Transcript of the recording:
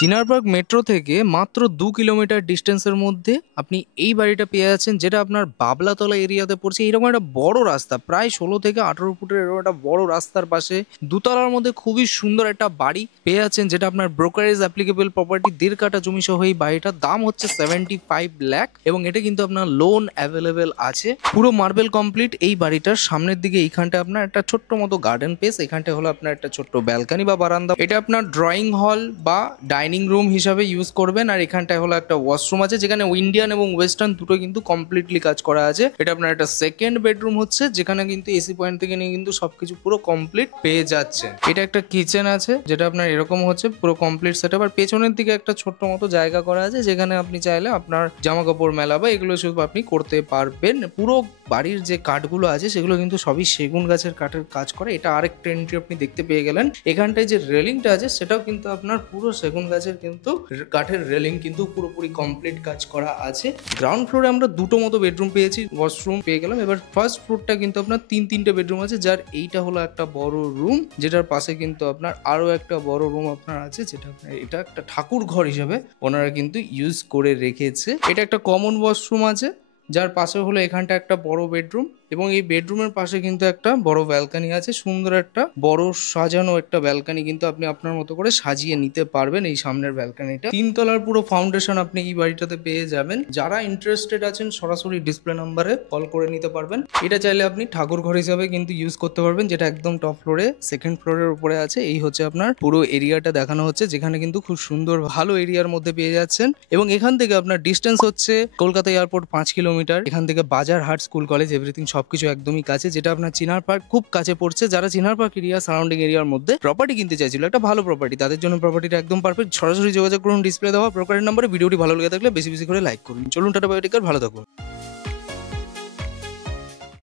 চিনার park metro থেকে মাত্র 2 kilometre ডিস্টেন্সের মধ্যে আপনি এই বাড়িটা পেয়ে যাচ্ছেন, যেটা আপনার বাবলাতলা এরিয়াতে পড়ছে। এরকম একটা বড় রাস্তা, প্রায় 16 থেকে 18 ফুটের এরকম একটা বড় রাস্তার পাশে দুতলার মধ্যে খুবই সুন্দর একটা বাড়ি পেয়ে যাচ্ছেন, যেটা আপনার ব্রোকারেজ অ্যাপ্লিকেবল প্রপার্টি 1.5 কাঠা জমি সহ এই বাড়িটার দাম হচ্ছে 75 লাখ এবং এটা কিন্তু আপনার লোন অ্যাভেলেবেল আছে। পুরো মার্বেল কমপ্লিট এই বাড়িটার। সামনের দিকে এইখানটা আপনার একটা ছোট্ট মতো গার্ডেন পেস, এখানটা হলো আপনার একটা ছোট্ট ব্যালকানি বা বারান্দা। এটা আপনার ড্রয়িং হল বা ডাইনিং রুম হিসাবে ইউজ করবেন। আর এখানটায় হলো একটা ওয়াশরুম আছে, যেখানে ইন্ডিয়ান এবং ওয়েস্টার্ন দুটো কিন্তু কমপ্লিটলি কাজ করা আছে। এটা আপনার একটা সেকেন্ড বেডরুম হচ্ছে, যেখানে কিন্তু এসি পয়েন্ট থেকে নিয়ে কিন্তু সবকিছু পুরো কমপ্লিট পেয়ে যাচ্ছে। এটা একটা কিচেন আছে, যেটা আপনার এরকম হচ্ছে পুরো কমপ্লিট সেটআপ। আর পেছনের দিকে একটা ছোট্ট মতো জায়গা করা আছে, যেখানে আপনি চাইলে আপনার জামা কাপড় মেলা বা এগুলো সব আপনি করতে পারবেন। পুরো বাড়ির যে কাঠগুলো আছে সেগুলো কিন্তু সবই সেগুন গাছের কাঠের কাজ করে। এটা আরেকটা এন্ট্রি আপনি দেখতে পেয়ে গেলেন। এখানটায় যে রেলিংটা আছে সেটাও কিন্তু আপনার পুরো সেগুন গাছের কিন্তু কাঠের রেলিং কিন্তু পুরোপুরি কমপ্লিট কাজ করা আছে। গ্রাউন্ড ফ্লোরে আমরা দুটো মতো বেডরুম পেয়েছি, ওয়াশরুম পেয়ে গেলাম। এবার ফার্স্ট ফ্লোরটা কিন্তু আপনার তিনটে বেডরুম আছে, যার এইটা হলো একটা বড় রুম, যেটার পাশে কিন্তু আপনার আরো একটা বড় রুম আপনার আছে, যেটা আপনার এটা একটা ঠাকুর ঘর হিসাবে ওনারা কিন্তু ইউজ করে রেখেছে। এটা একটা কমন ওয়াশরুম আছে, যার পাশে হলো এখানটা একটা বড় বেডরুম এবং এই বেডরুমের পাশে কিন্তু একটা বড় ব্যালকানি আছে। সুন্দর একটা বড় সাজানো একটা ব্যালকানি কিন্তু আপনি আপনার মতো করে সাজিয়ে নিতে পারবেন। এই সামনের ব্যালকানিটা 3 তলার পুরো ফাউন্ডেশন আপনি এই বাড়িটাতে পেয়ে যাবেন। যারা ইন্টারেস্টেড আছেন সরাসরি ডিসপ্লে নাম্বারে কল করে নিতে পারবেন। এটা চাইলে আপনি ঠাকুর ঘর হিসাবে কিন্তু ইউজ করতে পারবেন, যেটা একদম টপ ফ্লোরে সেকেন্ড ফ্লোরের উপরে আছে। এই হচ্ছে আপনার পুরো এরিয়াটা দেখানো হচ্ছে, যেখানে কিন্তু খুব সুন্দর ভালো এরিয়ার মধ্যে পেয়ে যাচ্ছেন। এবং এখান থেকে আপনার ডিস্টেন্স হচ্ছে কলকাতা এয়ারপোর্ট 5 কিলোমিটার। এখান থেকে বাজার হাট, স্কুল, কলেজ এভরিথিং সবকিছু একদমই কাছে, যেটা আপনার চিনার পার্ক খুব কাছে পড়ছে। যারা চিনার পার্ক এরিয়া সারাউন্ডিং এরিয়ার মধ্যে প্রপার্টি কিনতে চাইছিল, একটা ভালো প্রপার্টি, তাদের জন্য প্রপার্টিটা একদম পারফেক্ট। সরাসরি যোগাযোগ করুন ডিসপ্লে দেওয়া ব্রোকারের নম্বরে। ভিডিওটি ভালো লেগে থাকলে বেশি বেশি করে লাইক করুন। চলুন টাটা বাই, টেক কেয়ার, ভালো থাকুন।